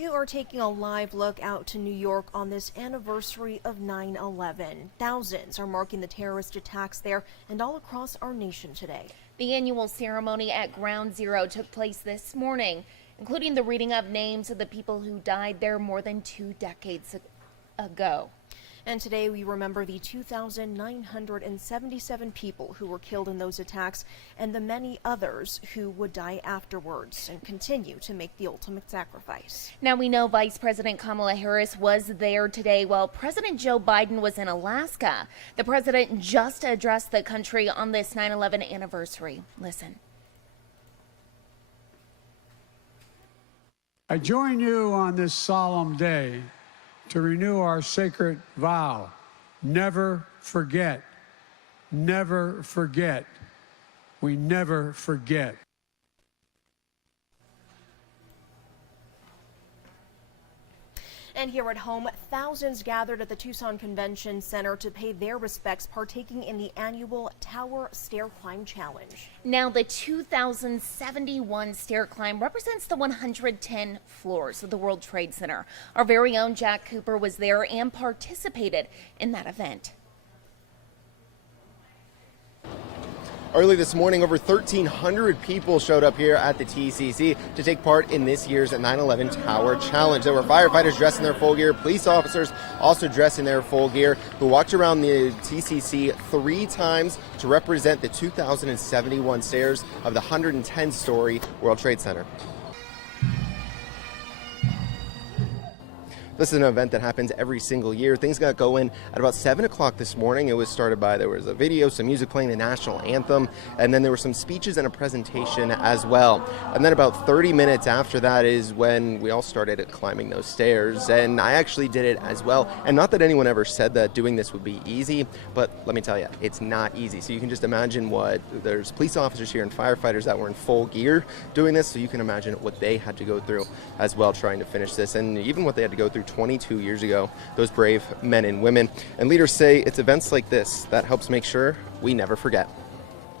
You are taking a live look out to New York on this anniversary of 9/11. Thousands are marking the terrorist attacks there and all across our nation today. The annual ceremony at Ground Zero took place this morning, including the reading of names of the people who died there more than 2 decades ago. And today we remember the 2,977 people who were killed in those attacks and the many others who would die afterwards and continue to make the ultimate sacrifice. Now we know Vice President Kamala Harris was there today while President Joe Biden was in Alaska. The president just addressed the country on this 9/11 anniversary. Listen. I join you on this solemn day to renew our sacred vow, never forget, never forget. We never forget. And here at home, thousands gathered at the Tucson Convention Center to pay their respects, partaking in the annual Tower Stair Climb Challenge. Now, the 2071 stair climb represents the 110 floors of the World Trade Center. Our very own Jack Cooper was there and participated in that event. Early this morning, over 1,300 people showed up here at the TCC to take part in this year's 9/11 Tower Challenge. There were firefighters dressed in their full gear, police officers also dressed in their full gear, who walked around the TCC 3 times to represent the 2071 stairs of the 110-story World Trade Center. This is an event that happens every single year. Things got going at about 7 o'clock this morning. It was started by, there was a video, some music playing the national anthem, and then there were some speeches and a presentation as well. And then about 30 minutes after that is when we all started climbing those stairs, and I actually did it as well. And not that anyone ever said that doing this would be easy, but let me tell you, it's not easy. So you can just imagine there's police officers here and firefighters that were in full gear doing this, so you can imagine what they had to go through as well trying to finish this, and even what they had to go through 22 years ago, those brave men and women. And leaders say it's events like this that helps make sure we never forget.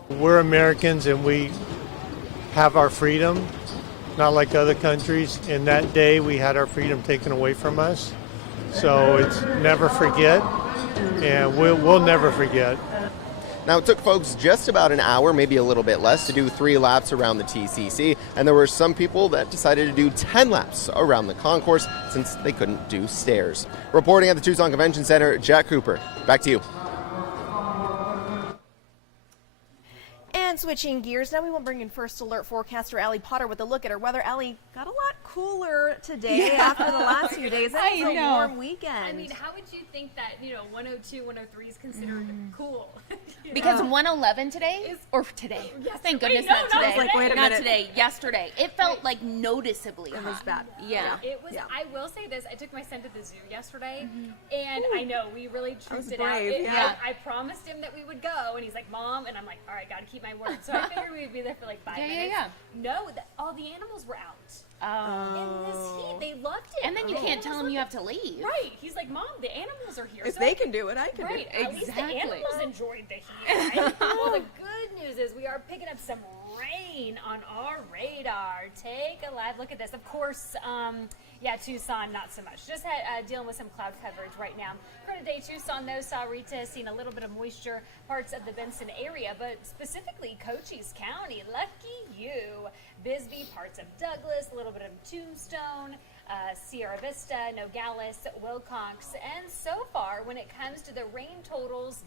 We're Americans and we have our freedom, not like other countries. In that day, we had our freedom taken away from us. So it's never forget, and we'll never forget. Now, it took folks just about an hour, maybe a little bit less, to do 3 laps around the TCC, and there were some people that decided to do 10 laps around the concourse since they couldn't do stairs. Reporting at the Tucson Convention Center, Jack Cooper, back to you. And switching gears, now we will bring in First Alert forecaster Allie Potter with a look at our weather. Allie, got a lot cooler today after the last few days. That was a warm weekend. I mean, how would you think that, 102, 103 is considered cool? Because 111 today, today. Yes. Thank goodness not today. Like, wait a not minute. today, yesterday. It felt like noticeably hot. It was bad. Yeah. It was. Yeah. I will say this: I took my son to the zoo yesterday, and I know we really trooped it brave, out. yeah. I promised him that we would go, and he's like, "Mom," and I'm like, "All right, got to keep my word." So I figured we'd be there for like 5 minutes. No, all the animals were out. In this heat, they loved it. And then you can't tell them you have to leave. Right. He's like, Mom, the animals are here. If they can do it, I can do it. At least the animals enjoyed the heat. Right? Well, the good news is we are picking up some rain on our radar. Take a live look at this. Of course, Tucson, not so much. Just dealing with some cloud coverage right now. For today, Tucson, though, saw Rita seen a little bit of moisture parts of the Benson area, but specifically Cochise County. Lucky you. Bisbee, parts of Douglas, a little bit of Tombstone, Sierra Vista, Nogales, Wilcox, and so far, when it comes to the rain totals,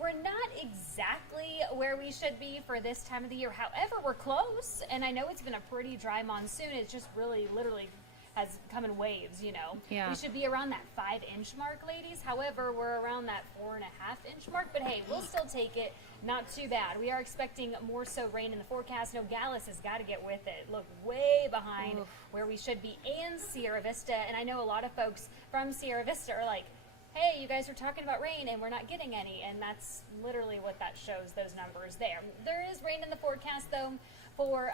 we're not exactly where we should be for this time of the year. However, we're close, and I know it's been a pretty dry monsoon. It's just really, literally has come in waves, Yeah. We should be around that 5-inch mark, ladies. However, we're around that 4.5-inch mark, but hey, we'll still take it. Not too bad. We are expecting more so rain in the forecast. Nogales has got to get with it. Look way behind where we should be, and Sierra Vista. And I know a lot of folks from Sierra Vista are like, hey, you guys are talking about rain and we're not getting any. And that's literally what that shows, those numbers there. There is rain in the forecast, though, for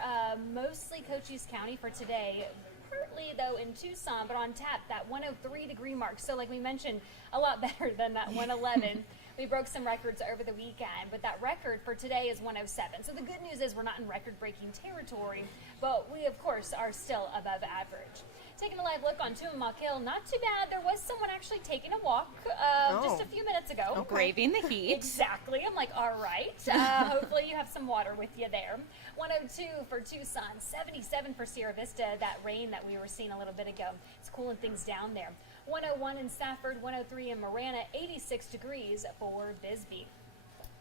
mostly Cochise County for today. Partly, though, in Tucson, but on tap, that 103-degree mark. So, like we mentioned, a lot better than that 111. We broke some records over the weekend, but that record for today is 107. So the good news is we're not in record-breaking territory, but we, of course, are still above average. Taking a live look on Tuamamoc Hill, not too bad. There was someone actually taking a walk just a few minutes ago. Braving the heat. Exactly. I'm like, all right. Hopefully you have some water with you there. 102 for Tucson, 77 for Sierra Vista. That rain that we were seeing a little bit ago, it's cooling things down there. 101 in Stafford, 103 in Marana, 86 degrees for Bisbee.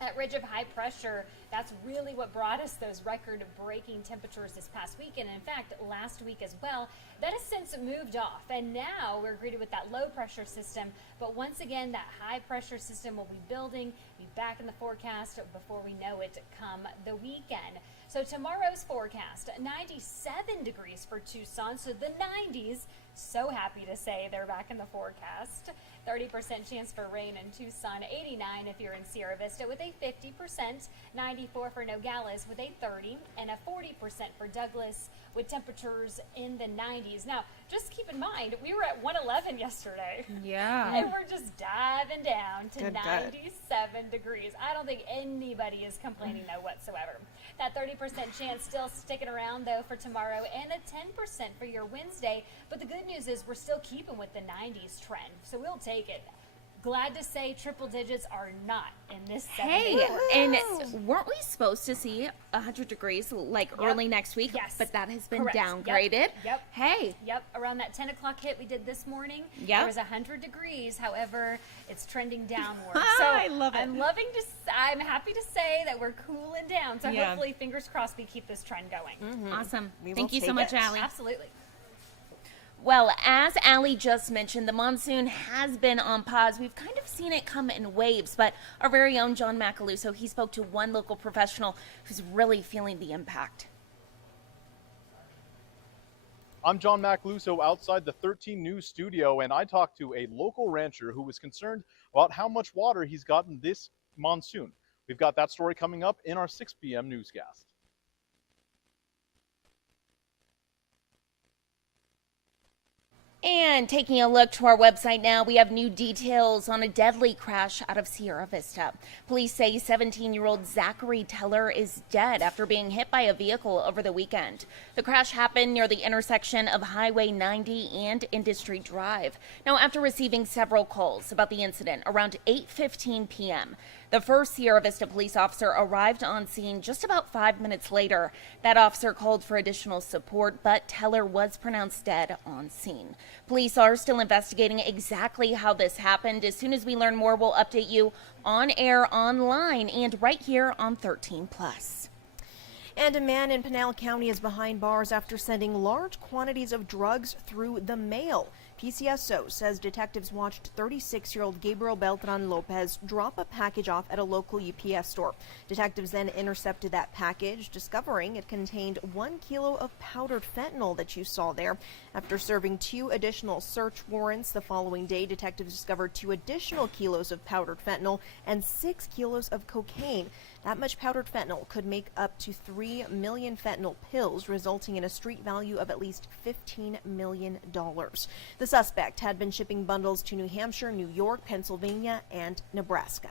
That ridge of high pressure, that's really what brought us those record-breaking temperatures this past weekend. And in fact, last week as well. That has since moved off, and now we're greeted with that low-pressure system. But once again, that high-pressure system will be building, be back in the forecast before we know it come the weekend. So tomorrow's forecast, 97 degrees for Tucson, so the 90s. So happy to say they're back in the forecast. 30% chance for rain in Tucson, 89 if you're in Sierra Vista with a 50%, 94 for Nogales with a 30, and a 40% for Douglas with temperatures in the 90s. Now, just keep in mind, we were at 111 yesterday. Yeah. And we're just diving down to 97 degrees. I don't think anybody is complaining though whatsoever. That 30% chance still sticking around though for tomorrow, and a 10% for your Wednesday. But the good news is we're still keeping with the 90s trend, so we'll take it. Glad to say triple digits are not in this 70. And weren't we supposed to see 100 degrees like early next week? Yes. But that has been Correct. downgraded. Yep. Hey. Yep. Around that 10 o'clock hit we did this morning, Yep. there was 100 degrees. However, it's trending downward. So I love it. I'm happy to say that we're cooling down. So Yeah. hopefully, fingers crossed, we keep this trend going. Awesome. We will Thank you so take much, it. Allie. Absolutely. Well, as Allie just mentioned, the monsoon has been on pause. We've kind of seen it come in waves, but our very own John Macaluso, he spoke to one local professional who's really feeling the impact. I'm John Macaluso outside the 13 News studio, and I talked to a local rancher who was concerned about how much water he's gotten this monsoon. We've got that story coming up in our 6 p.m. newscast. And taking a look to our website now, we have new details on a deadly crash out of Sierra Vista. Police say 17-year-old Zachary Teller is dead after being hit by a vehicle over the weekend. The crash happened near the intersection of Highway 90 and Industry Drive. Now, after receiving several calls about the incident around 8:15 p.m., the first Sierra Vista police officer arrived on scene just about 5 minutes later. That officer called for additional support, but Teller was pronounced dead on scene. Police are still investigating exactly how this happened. As soon as we learn more, we'll update you on air, online, and right here on 13+. And a man in Pinal County is behind bars after sending large quantities of drugs through the mail. PCSO says detectives watched 36-year-old Gabriel Beltran Lopez drop a package off at a local UPS store. Detectives then intercepted that package, discovering it contained 1 kilo of powdered fentanyl that you saw there. After serving 2 additional search warrants the following day, detectives discovered 2 additional kilos of powdered fentanyl and 6 kilos of cocaine. That much powdered fentanyl could make up to 3 million fentanyl pills, resulting in a street value of at least $15 million. The suspect had been shipping bundles to New Hampshire, New York, Pennsylvania, and Nebraska.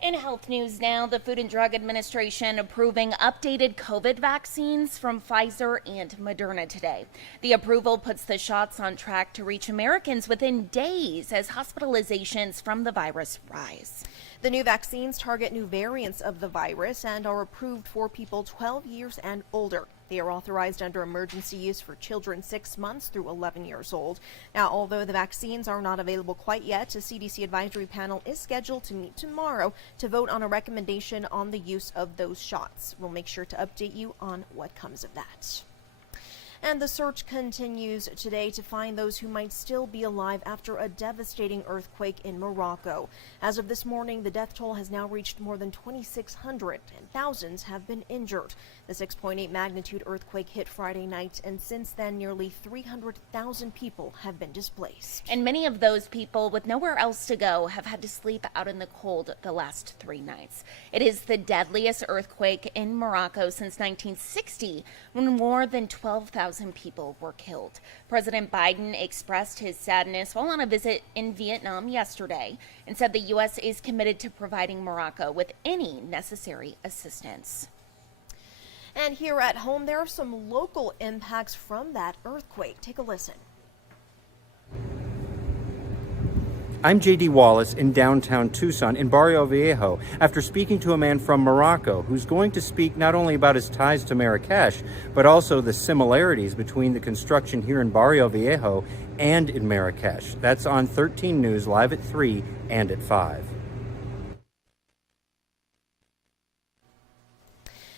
In health news now, the Food and Drug Administration approving updated COVID vaccines from Pfizer and Moderna today. The approval puts the shots on track to reach Americans within days as hospitalizations from the virus rise. The new vaccines target new variants of the virus and are approved for people 12 years and older. They are authorized under emergency use for children 6 months through 11 years old. Now, although the vaccines are not available quite yet, a CDC advisory panel is scheduled to meet tomorrow to vote on a recommendation on the use of those shots. We'll make sure to update you on what comes of that. And the search continues today to find those who might still be alive after a devastating earthquake in Morocco. As of this morning, the death toll has now reached more than 2,600 and thousands have been injured. The 6.8 magnitude earthquake hit Friday night, and since then, nearly 300,000 people have been displaced. And many of those people with nowhere else to go have had to sleep out in the cold the last 3 nights. It is the deadliest earthquake in Morocco since 1960, when more than 12,000 people were killed. President Biden expressed his sadness while on a visit in Vietnam yesterday and said the U.S. is committed to providing Morocco with any necessary assistance. And here at home, there are some local impacts from that earthquake. Take a listen. I'm J.D. Wallace in downtown Tucson in Barrio Viejo after speaking to a man from Morocco who's going to speak not only about his ties to Marrakesh, but also the similarities between the construction here in Barrio Viejo and in Marrakesh. That's on 13 News, live at 3 and at 5.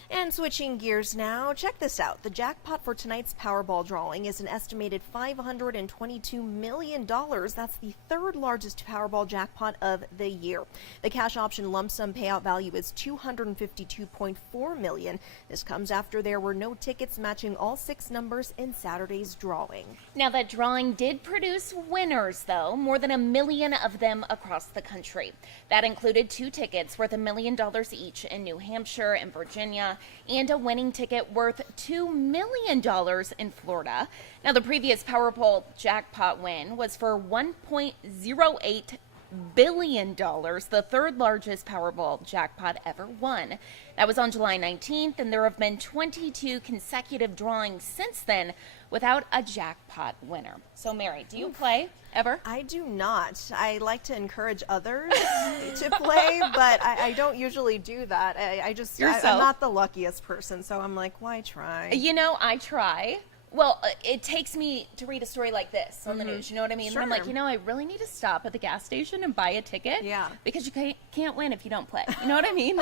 And switching gears now, check this out. The jackpot for tonight's Powerball drawing is an estimated $522 million. That's the third largest Powerball jackpot of the year. The cash option lump sum payout value is $252.4 million. This comes after there were no tickets matching all 6 numbers in Saturday's drawing. Now, that drawing did produce winners, though, more than 1 million of them across the country. That included 2 tickets worth $1 million each in New Hampshire and Virginia, and a winning ticket worth $2 million in Florida. Now, the previous Powerball jackpot win was for $1.08 billion, the third largest Powerball jackpot ever won. That was on July 19th, and there have been 22 consecutive drawings since then without a jackpot winner. So, Mary, do you play ever? I do not. I like to encourage others to play, but I don't usually do that. I'm not the luckiest person, so I'm like, why try? You know, I try. Well, it takes me to read a story like this on the news, you know what I mean? Sure. And I'm like, I really need to stop at the gas station and buy a ticket. Yeah. Because you can't win if you don't play. You know what I mean?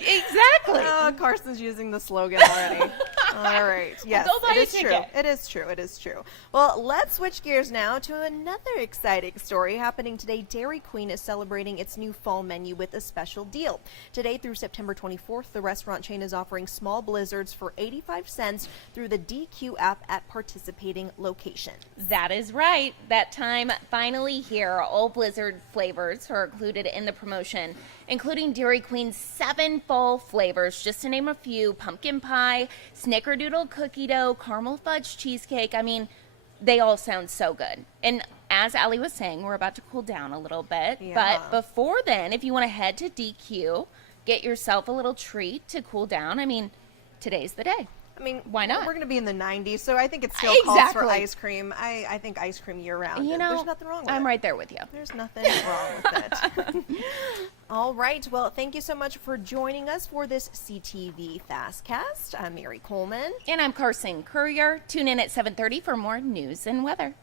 Exactly. Oh, Carson's using the slogan already. All right. Yes, go buy it a is true. ticket. It is true. It is true. Well, let's switch gears now to another exciting story happening today. Dairy Queen is celebrating its new fall menu with a special deal. Today through September 24th, the restaurant chain is offering small blizzards for 85 cents through the DQ app at participating locations. That is right. That time finally here. All Blizzard flavors are included in the promotion, including Dairy Queen's 7 fall flavors, just to name a few: pumpkin pie, snickerdoodle cookie dough, caramel fudge cheesecake. I mean, they all sound so good. And as Allie was saying, we're about to cool down a little bit. Yeah. But before then, if you want to head to DQ, get yourself a little treat to cool down. I mean, today's the day. I mean, why not? We're going to be in the 90s, so I think it still calls for Exactly. ice cream. I think ice cream year-round. You know, There's nothing wrong with it. I'm right there with you. There's nothing wrong with it. All right. Well, thank you so much for joining us for this CTV FastCast. I'm Mary Coleman. And I'm Carson Courier. Tune in at 7:30 for more news and weather.